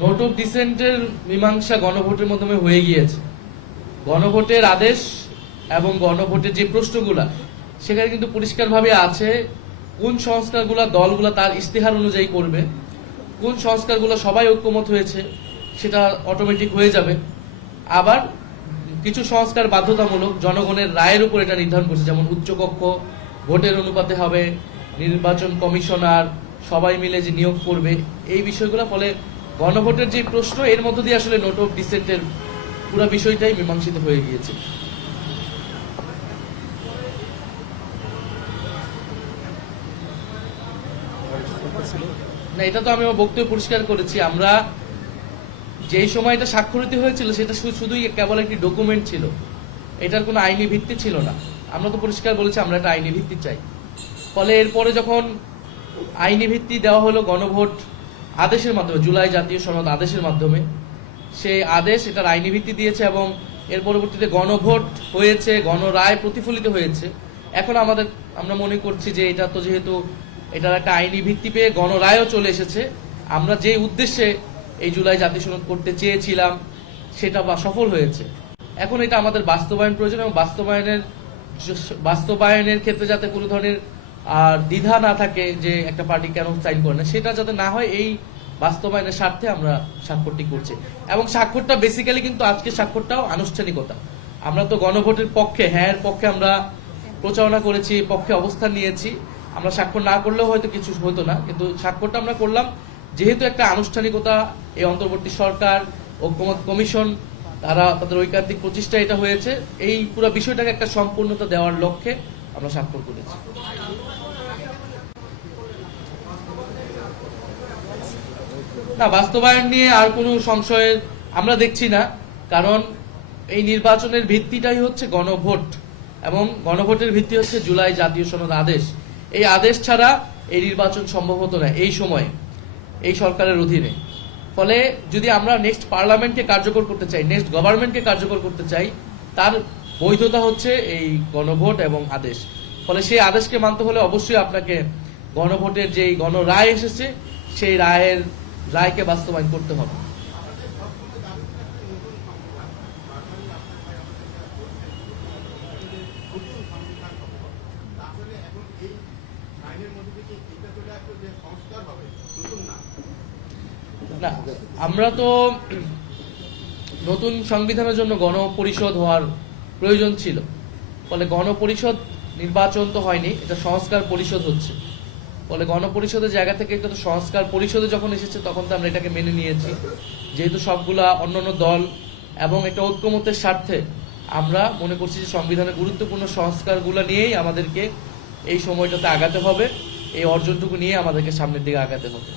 Note of ডিসেন্টের মীমাংসা গণভোটের মাধ্যমে হয়ে গিয়েছে। গণভোটের আদেশ এবং গণভোটের যে প্রশ্নগুলা সেখানে কিন্তু পরিষ্কারভাবে আছে কোন সংস্কারগুলা দলগুলা তার ইশতেহার অনুযায়ী করবে, কোন সংস্কারগুলো সবাই ঐক্যমত হয়েছে সেটা অটোমেটিক হয়ে যাবে। আবার কিছু সংস্কার বাধ্যতামূলক, জনগণের রায়ের উপর এটা নির্ধারণ করছে, যেমন উচ্চকক্ষ ভোটের অনুপাতে হবে, নির্বাচন কমিশনার সবাই মিলে যে নিয়োগ করবে, এই বিষয়গুলো। ফলে গণভোটের যে প্রশ্ন এর মধ্য দিয়ে আসলে নোট অফ ডিসেন্টের পুরো বিষয়টাই মীমাংসিত হয়ে গিয়েছে। না, এটা তো আমি আমার বক্তব্য পরিষ্কার করেছি। আমরা যেই সময়টা স্বাক্ষরিত হয়েছিল সেটা শুধুই কেবল একটি ডকুমেন্ট ছিল, এটার কোনো আইনি ভিত্তি ছিল না। আমরা তো পরিষ্কার বলেছি আমরা একটা আইনি ভিত্তি চাই। ফলে এরপরে যখন আইনি ভিত্তি দেওয়া হলো গণভোট আদেশের মাধ্যমে, জুলাই জাতীয় সনদ আদেশের মাধ্যমে, সেই আদেশ এটার আইনি ভিত্তি দিয়েছে এবং এর পরবর্তীতে গণভোট হয়েছে, গণরায় প্রতিফলিত হয়েছে। এখন আমরা মনে করছি যে এটা তো যেহেতু এটার একটা আইনি ভিত্তি পেয়ে গণরায়ও চলে এসেছে, আমরা যে উদ্দেশ্যে এই জুলাই জাতীয় সনদ করতে চেয়েছিলাম সেটা সফল হয়েছে। এখন এটা আমাদের বাস্তবায়ন প্রয়োজন এবং বাস্তবায়নের ক্ষেত্রে যাতে কোনো ধরনের দ্বিধা না থাকে যে একটা পার্টি কেন সাইন করে না, সেটা যাতে না হয়, এই বাস্তবায়নের স্বার্থে আমরা স্বাক্ষরটি করছি। এবং স্বাক্ষরটা বেসিক্যালি কিন্তু আজকে স্বাক্ষরটাও আনুষ্ঠানিকতা। আমরা তো গণভোটের পক্ষে, হ্যাঁ এর পক্ষে আমরা প্রচারণা করেছি, পক্ষে অবস্থান নিয়েছি। আমরা স্বাক্ষর না করলেও হয়তো কিছু হতো না, কিন্তু স্বাক্ষরটা আমরা করলাম যেহেতু একটা আনুষ্ঠানিকতা। এই অন্তর্বর্তী সরকার, ঐক্যমত কমিশন, তারা তাদের ঐকান্তিক প্রচেষ্টা এটা হয়েছে, এই পুরো বিষয়টাকে একটা সম্পূর্ণতা দেওয়ার লক্ষ্যে আমরা স্বাক্ষর করেছি। না, বাস্তবায়ন নিয়ে আর কোনো সংশয় আমরা দেখছি না, কারণ এই নির্বাচনের ভিত্তিটাই হচ্ছে গণভোট এবং গণভোটের ভিত্তি হচ্ছে জুলাই জাতীয় সনদ আদেশ। এই আদেশ ছাড়া এই নির্বাচন সম্ভব হতো না এই সময়ে, এই সরকারের অধীনে। ফলে যদি আমরা নেক্সট পার্লামেন্টকে কার্যকর করতে চাই, নেক্সট গভর্নমেন্টকে কার্যকর করতে চাই, তার বৈধতা হচ্ছে এই গণভোট এবং আদেশ। ফলে সেই আদেশকে মানতে হলে অবশ্যই আপনাকে গণভোটের যেই গণরায় এসেছে সেই রায়কে বাস্তবায়ন করতে হবে। না, আমরা তো নতুন সংবিধানের জন্য গণপরিষদ হওয়ার প্রয়োজন ছিল। ফলে গণপরিষদ নির্বাচন তো হয়নি, এটা সংস্কার পরিষদ হচ্ছে। ফলে গণপরিষদের জায়গা থেকে এটা তো সংস্কার পরিষদে যখন এসেছে তখন তো আমরা এটাকে মেনে নিয়েছি, যেহেতু সবগুলা অন্যান্য দল এবং একটা ঐক্যমতের স্বার্থে আমরা মনে করছি যে সংবিধানের গুরুত্বপূর্ণ সংস্কারগুলো নিয়েই আমাদেরকে এই সময়টাতে আগাতে হবে, এই অর্জনটুকু নিয়ে আমাদেরকে সামনের দিকে আগাতে হবে।